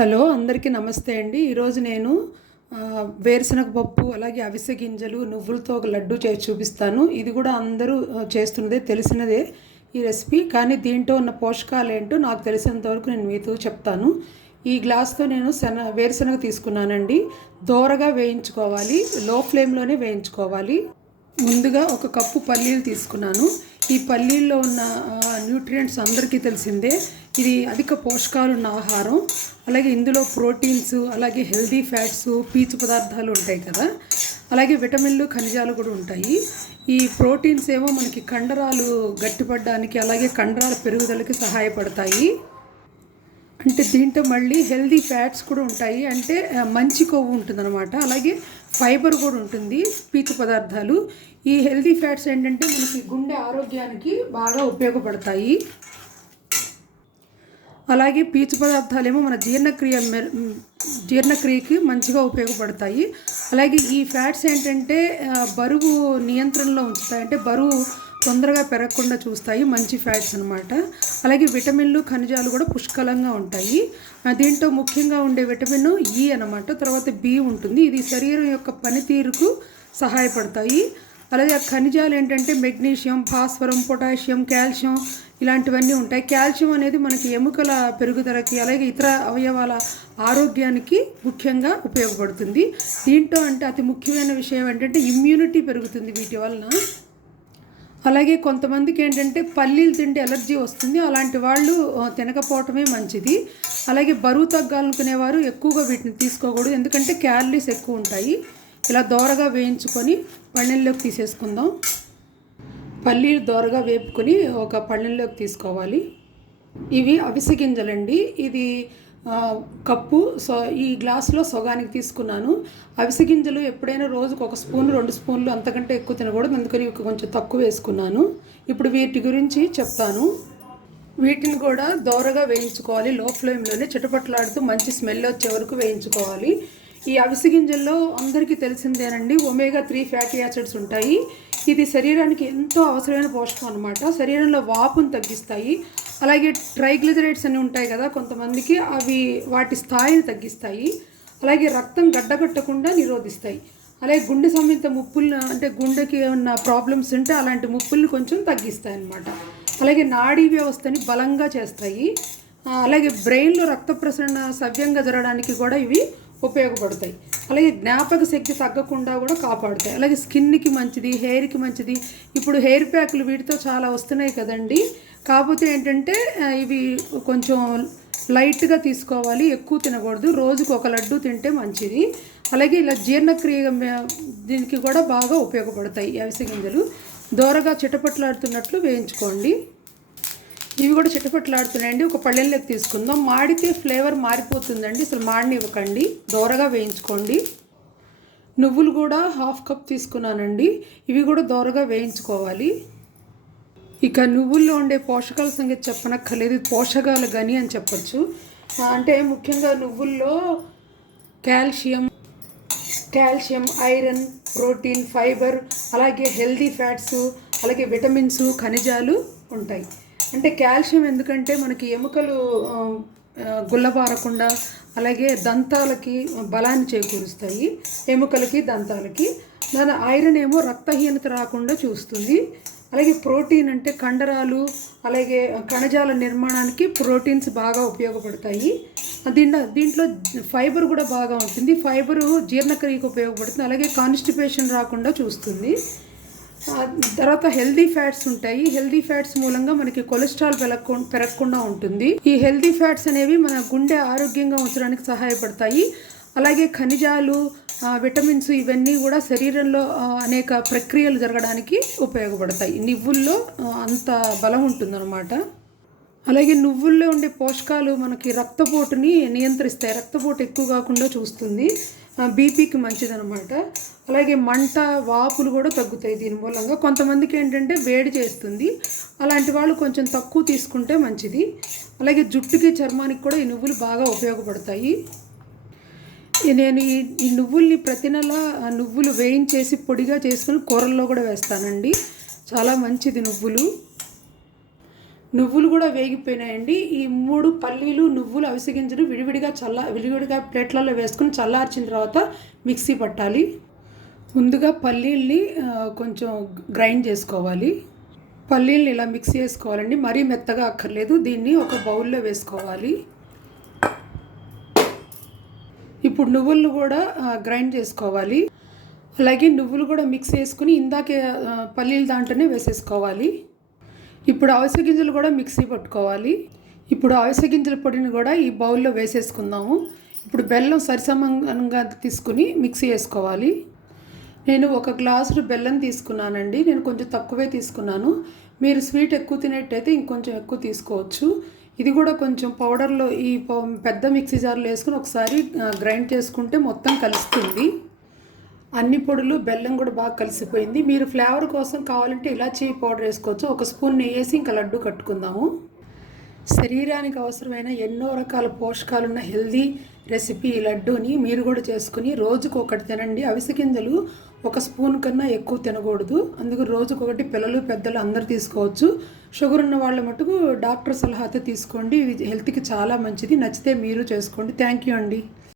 Hello అందరికీ నమస్తే అండి. ఈరోజు నేను వేరుశనగ పప్పు అలాగే అవిసె గింజలు నువ్వులతో ఒక లడ్డు చేసి చూపిస్తాను. ఇది కూడా అందరూ చేస్తున్నదే తెలిసినదే ఈ రెసిపీ. కానీ దీంట్లో ఉన్న పోషకాలు ఏంటో నాకు తెలిసినంతవరకు నేను మీతో చెప్తాను. ఈ గ్లాస్తో నేను వేరుశనగ తీసుకున్నానండి. దోరగా వేయించుకోవాలి, లో ఫ్లేమ్లోనే వేయించుకోవాలి. ముందుగా ఒక కప్పు పల్లీలు తీసుకున్నాను. ఈ పల్లీల్లో ఉన్న న్యూట్రియంట్స్ అందరికీ తెలిసిందే. ఇది అధిక పోషకాలు ఉన్న ఆహారం. అలాగే ఇందులో ప్రోటీన్స్, అలాగే హెల్దీ ఫ్యాట్స్, పీచు పదార్థాలు ఉంటాయి కదా. అలాగే విటమిన్లు, ఖనిజాలు కూడా ఉంటాయి. ఈ ప్రోటీన్స్ ఏమో మనకి కండరాలు గట్టిపడడానికి, అలాగే కండరాల పెరుగుదలకి సహాయపడతాయి. అంటే దీంట్లో మళ్ళీ హెల్దీ ఫ్యాట్స్ కూడా ఉంటాయి. అంటే మంచి కొవ్వు ఉంటుందన్నమాట. అలాగే ఫైబర్ కూడా ఉంటుంది, పీచు పదార్థాలు. ఈ హెల్దీ ఫ్యాట్స్ ఏంటంటే మనకి గుండె ఆరోగ్యానికి బాగా ఉపయోగపడతాయి. అలాగే పీచు పదార్థాలేమో మన జీర్ణక్రియకి మంచిగా ఉపయోగపడతాయి. అలాగే ఈ ఫ్యాట్స్ ఏంటంటే బరువు నియంత్రణలో ఉంచుతాయి. అంటే బరువు తొందరగా పెరగకుండా చూస్తాయి. మంచి ఫ్యాట్స్ అనమాట. అలాగే విటమిన్లు, ఖనిజాలు కూడా పుష్కలంగా ఉంటాయి. దీంట్లో ముఖ్యంగా ఉండే విటమిన్ ఈ అనమాట. తర్వాత బి ఉంటుంది. ఇది శరీరం యొక్క పనితీరుకు సహాయపడతాయి. అలాగే ఖనిజాలు ఏంటంటే మెగ్నీషియం, భాస్వరం, పొటాషియం, కాల్షియం ఇలాంటివన్నీ ఉంటాయి. కాల్షియం అనేది మనకి ఎముకల పెరుగుదలకి, అలాగే ఇతర అవయవాల ఆరోగ్యానికి ముఖ్యంగా ఉపయోగపడుతుంది. దీంట్లో అంటే అతి ముఖ్యమైన విషయం ఏంటంటే ఇమ్యూనిటీ పెరుగుతుంది వీటి వలన. అలాగే కొంతమందికి ఏంటంటే పల్లీలు తింటే ఎలర్జీ వస్తుంది. అలాంటి వాళ్ళు తినకపోవటమే మంచిది. అలాగే బరువు తగ్గాలనుకునేవారు ఎక్కువగా వీటిని తీసుకోకూడదు, ఎందుకంటే క్యాలరీస్ ఎక్కువ ఉంటాయి. ఇలా దోరగా వేయించుకొని పళ్ళెంలోకి తీసేసుకుందాం. పల్లీలు దోరగా వేపుకొని ఒక పళ్ళెంలోకి తీసుకోవాలి. ఇవి అవిసె గింజలండి. ఇది కప్పు ఈ గ్లాసులో సగానికి తీసుకున్నాను. అవిసె గింజలు ఎప్పుడైనా రోజుకు 1 స్పూన్ 2 స్పూన్లు అంతకంటే ఎక్కువ తినకూడదు, అందుకని కొంచెం తక్కువ వేసుకున్నాను. ఇప్పుడు వీటి గురించి చెప్తాను. వీటిని కూడా దోరగా వేయించుకోవాలి. లో ఫ్లేమ్లోనే చిటపట్లాడుతూ మంచి స్మెల్ వచ్చే వరకు వేయించుకోవాలి. ఈ అవిసె గింజల్లో అందరికీ తెలిసిందేనండి, ఒమేగా 3 ఫ్యాటీ యాసిడ్స్ ఉంటాయి. ఇది శరీరానికి ఎంతో అవసరమైన పోషకం అనమాట. శరీరంలో వాపును తగ్గిస్తాయి. అలాగే ట్రైగ్లిజరైడ్స్ అని ఉంటాయి కదా కొంతమందికి, అవి వాటి స్థాయిని తగ్గిస్తాయి. అలాగే రక్తం గడ్డకట్టకుండా నిరోధిస్తాయి. అలాగే గుండె సంబంధిత ముప్పులను, అంటే గుండెకి ఏమన్నా ప్రాబ్లమ్స్ ఉంటే అలాంటి ముప్పుల్ని కొంచెం తగ్గిస్తాయి అన్నమాట. అలాగే నాడీ వ్యవస్థని బలంగా చేస్తాయి. అలాగే బ్రెయిన్లో రక్త ప్రసరణ సవ్యంగా జరగడానికి కూడా ఇవి ఉపయోగపడతాయి. అలాగే జ్ఞాపక శక్తి తగ్గకుండా కూడా కాపాడుతాయి. అలాగే స్కిన్కి మంచిది, హెయిర్కి మంచిది. ఇప్పుడు హెయిర్ ప్యాక్లు వీటితో చాలా వస్తున్నాయి కదండి. కాకపోతే ఏంటంటే ఇవి కొంచెం లైట్గా తీసుకోవాలి, ఎక్కువ తినకూడదు. రోజుకు 1 లడ్డు తింటే మంచిది. అలాగే ఇలా జీర్ణక్రియ దీనికి కూడా బాగా ఉపయోగపడతాయి. అవిసె గింజలు దోరగా చిటపట్లాడుతున్నట్లు వేయించుకోండి. ఇవి కూడా చిటపట్లాడుతున్నాయండి. ఒక పళ్ళెంలోకి తీసుకుందాం. మాడితే ఫ్లేవర్ మారిపోతుందండి, అసలు మాడనివ్వకండి, దోరగా వేయించుకోండి. నువ్వులు కూడా 1/2 కప్ తీసుకున్నానండి. ఇవి కూడా దోరగా వేయించుకోవాలి. ఇక నువ్వుల్లో ఉండే పోషకాల సంగతి చెప్పనక్కర్లేదు, పోషకాల గని అని చెప్పచ్చు. అంటే ముఖ్యంగా నువ్వుల్లో కాల్షియం, ఐరన్, ప్రోటీన్, ఫైబర్, అలాగే హెల్దీ ఫ్యాట్స్, అలాగే విటమిన్స్, ఖనిజాలు ఉంటాయి. అంటే కాల్షియం ఎందుకంటే మనకి ఎముకలు గుల్లబారకుండా, అలాగే దంతాలకి బలాన్ని చేకూరుస్తాయి, ఎముకలకి దంతాలకి. దాని ఐరన్ ఏమో రక్తహీనత రాకుండా చూస్తుంది. అలాగే ప్రోటీన్ అంటే కండరాలు, అలాగే కణజాల నిర్మాణానికి ప్రోటీన్స్ బాగా ఉపయోగపడతాయి. దీంట్లో ఫైబర్ కూడా బాగా ఉంటుంది. ఫైబరు జీర్ణక్రియకు ఉపయోగపడుతుంది. అలాగే కాన్స్టిపేషన్ రాకుండా చూస్తుంది. తర్వాత హెల్దీ ఫ్యాట్స్ ఉంటాయి. హెల్దీ ఫ్యాట్స్ మూలంగా మనకి కొలెస్ట్రాల్ పెరగకుండా ఉంటుంది. ఈ హెల్దీ ఫ్యాట్స్ అనేవి మన గుండె ఆరోగ్యంగా ఉంచడానికి సహాయపడతాయి. అలాగే ఖనిజాలు, విటమిన్స్ ఇవన్నీ కూడా శరీరంలో అనేక ప్రక్రియలు జరగడానికి ఉపయోగపడతాయి. నువ్వుల్లో అంత బలం ఉంటుందన్నమాట. అలాగే నువ్వుల్లో ఉండే పోషకాలు మనకి రక్తపోటుని నియంత్రిస్తాయి. రక్తపోటు ఎక్కువ కాకుండా చూస్తుంది. బీపీకి మంచిదనమాట. అలాగే మంట, వాపులు కూడా తగ్గుతాయి దీని మూలంగా. కొంతమందికి ఏంటంటే వేడి చేస్తుంది. అలాంటి వాళ్ళు కొంచెం తక్కువ తీసుకుంటే మంచిది. అలాగే జుట్టుకి, చర్మానికి కూడా ఈ నువ్వులు బాగా ఉపయోగపడతాయి. నేను ఈ నువ్వుల్ని ప్రతి నెల నువ్వులు వేయించేసి పొడిగా చేసుకుని కూరల్లో కూడా వేస్తానండి. చాలా మంచిది నువ్వులు. నువ్వులు కూడా వేగిపోయినాయండి. ఈ 3 పల్లీలు, నువ్వులు, అవిసె గింజలు విడివిడిగా ప్లేట్లలో వేసుకుని చల్లార్చిన తర్వాత మిక్సీ పట్టాలి. ముందుగా పల్లీల్ని కొంచెం గ్రైండ్ చేసుకోవాలి. పల్లీల్ని ఇలా మిక్స్ చేసుకోవాలండి, మరీ మెత్తగా అక్కర్లేదు. దీన్ని ఒక బౌల్లో వేసుకోవాలి. ఇప్పుడు నువ్వులు కూడా గ్రైండ్ చేసుకోవాలి. అలాగే నువ్వులు కూడా మిక్స్ చేసుకుని ఇందాకే పల్లీలు దాంట్లోనే వేసేసుకోవాలి. ఇప్పుడు అవిసె గింజలు కూడా మిక్సీ పట్టుకోవాలి. ఇప్పుడు అవిసె గింజల పొడిని కూడా ఈ బౌల్లో వేసేసుకుందాము. ఇప్పుడు బెల్లం సరిసమంగా తీసుకుని మిక్సీ వేసుకోవాలి. నేను 1 గ్లాసు బెల్లం తీసుకున్నానండి. నేను కొంచెం తక్కువే తీసుకున్నాను. మీరు స్వీట్ ఎక్కువ తినేట్టయితే ఇంకొంచెం ఎక్కువ తీసుకోవచ్చు. ఇది కూడా కొంచెం పౌడర్లో ఈ పెద్ద మిక్సీ జార్లో వేసుకుని ఒకసారి గ్రైండ్ చేసుకుంటే మొత్తం కలుస్తుంది. అన్ని పొడులు బెల్లం కూడా బాగా కలిసిపోయింది. మీరు ఫ్లేవర్ కోసం కావాలంటే ఇలాచీ పౌడర్ వేసుకోవచ్చు. 1 స్పూన్ నెయ్యి వేసి ఇంకా లడ్డు కట్టుకుందాము. శరీరానికి అవసరమైన ఎన్నో రకాల పోషకాలున్న హెల్దీ రెసిపీ ఈ లడ్డూని మీరు కూడా చేసుకుని రోజుకు 1 తినండి. అవిసె గింజలు 1 స్పూన్ కన్నా ఎక్కువ తినకూడదు. అందుకు రోజుకు 1 పిల్లలు పెద్దలు అందరు తీసుకోవచ్చు. షుగర్ ఉన్న వాళ్ళ మటుకు డాక్టర్ సలహాతో తీసుకోండి. ఇది హెల్త్కి చాలా మంచిది. నచ్చితే మీరు చేసుకోండి. థ్యాంక్ యూ అండి.